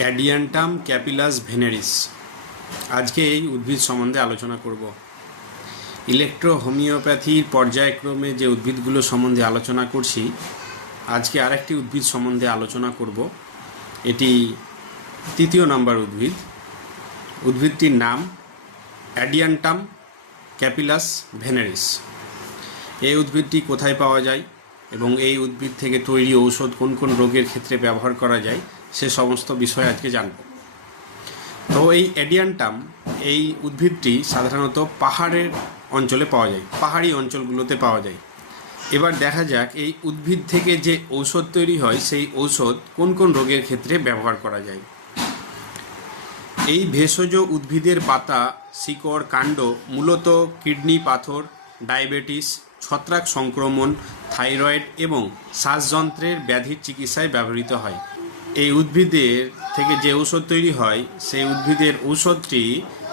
অ্যাডিয়ান্টাম ক্যাপিলাস ভেনেরিস। আজকে এই উদ্ভিদ সম্বন্ধে আলোচনা করব। ইলেকট্রো হোমিওপ্যাথির পর্যায়ক্রমে যে উদ্ভিদগুলো সম্বন্ধে আলোচনা করছি, আজকে আরেকটি উদ্ভিদ সম্বন্ধে আলোচনা করব। এটি 3য় নম্বর উদ্ভিদ। উদ্ভিদটির নাম অ্যাডিয়ান্টাম ক্যাপিলাস ভেনেরিস। এই উদ্ভিদটি কোথায় পাওয়া যায় এবং এই উদ্ভিদ থেকে তৈরি ঔষধ কোন কোন রোগের ক্ষেত্রে ব্যবহার করা যায় সে সমস্ত বিষয় আজকে জানব। তো এই অ্যাডিয়ান্টাম এই উদ্ভিদটি সাধারণত পাহাড়ের অঞ্চলে পাওয়া যায়, পাহাড়ি অঞ্চলগুলোতে পাওয়া যায়। এবার দেখা যাক এই উদ্ভিদ থেকে যে ঔষধ তৈরি হয় সেই ঔষধ কোন কোন রোগের ক্ষেত্রে ব্যবহার করা যায়। এই ভেষজ উদ্ভিদের পাতা, শিকড়, কাণ্ড মূলত কিডনি পাথর, ডায়াবেটিস, ছত্রাক সংক্রমণ, থাইরয়েড এবং শ্বাসযন্ত্রের ব্যাধির চিকিৎসায় ব্যবহৃত হয়। এই উদ্ভিদের থেকে যে ঔষধ তৈরি হয় সেই উদ্ভিদের ঔষধটি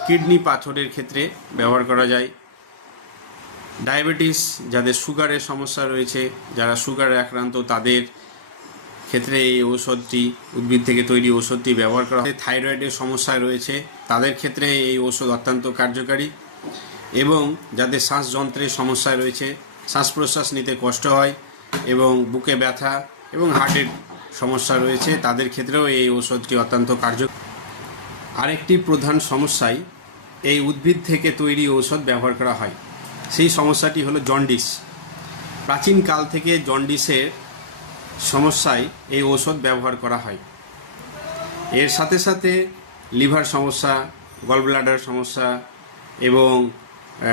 কিডনি পাথরের ক্ষেত্রে ব্যবহার করা যায়। ডায়াবেটিস, যাদের সুগারের সমস্যা রয়েছে, যারা সুগারে আক্রান্ত তাদের ক্ষেত্রে এই ঔষধটি, উদ্ভিদ থেকে তৈরি ঔষধটি ব্যবহার করা হয়। থাইরয়েডের সমস্যা রয়েছে তাদের ক্ষেত্রে এই ঔষধ অত্যন্ত কার্যকারী। এবং যাদের শ্বাসযন্ত্রের সমস্যা রয়েছে, শ্বাস প্রশ্বাস নিতে কষ্ট হয় এবং বুকে ব্যথা এবং হার্টের সমস্যা রয়েছে, তাদের ক্ষেত্রেও এই ঔষধটি অত্যন্ত কার্যকরী। আরেকটি প্রধান সমস্যায় এই উদ্ভিদ থেকে তৈরি ঔষধ ব্যবহার করা হয়, সেই সমস্যাটি হলো জন্ডিস। প্রাচীনকাল থেকে জন্ডিসের সমস্যায় এই ঔষধ ব্যবহার করা হয়। এর সাথে সাথে লিভার সমস্যা, গলব্লাডার সমস্যা এবং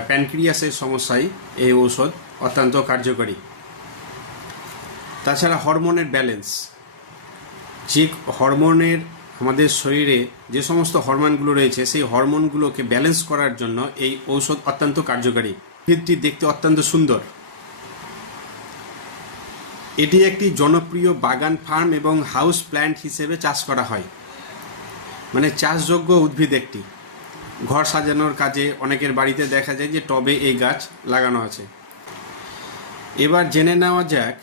প্যানক্রিয়াসের সমস্যায় এই ঔষধ অত্যন্ত কার্যকরী। তাছাড়া হরমোনের ব্যালেন্স, যে হরমোনের আমাদের শরীরে যে সমস্ত হরমোনগুলো রয়েছে সেই হরমোনগুলোকে ব্যালেন্স করার জন্য এই ঔষধ অত্যন্ত কার্যকরী। উদ্ভিদটি দেখতে অত্যন্ত সুন্দর। এটি একটি জনপ্রিয় বাগান, ফার্ম এবং হাউস প্ল্যান্ট হিসেবে চাষ করা হয়, মানে চাষযোগ্য উদ্ভিদ একটি। ঘর সাজানোর কাজে অনেকের বাড়িতে দেখা যায় যে টবে এই গাছ লাগানো আছে। এবার জেনে নেওয়া যাক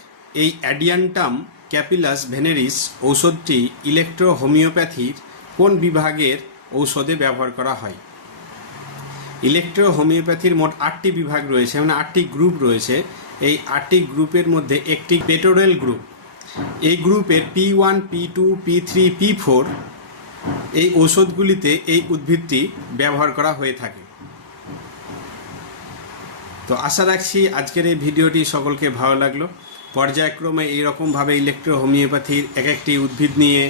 এই অ্যাডিয়ান্টাম ক্যাপিলাস ভেনেরিস ঔষধটি ইলেকট্রো হোমিওপ্যাথির কোন বিভাগের ঔষধে ব্যবহার করা হয়। ইলেকট্রো হোমিওপ্যাথির মোট 8টি বিভাগ রয়েছে, মানে 8টি গ্রুপ রয়েছে। এই 8টি গ্রুপের মধ্যে একটি পেটোরেল গ্রুপ। এই গ্রুপের P1, P2, P3, P4 এই ঔষধগুলিতে এই উদ্ভিদটি ব্যবহার করা হয়ে থাকে। তো আশা রাখছি আজকের এই ভিডিওটি সকলকে ভালো লাগলো। পর্যায়ক্রমে এইরকমভাবে ইলেকট্রো হোমিওপ্যাথির এক একটি উদ্ভিদ নিয়ে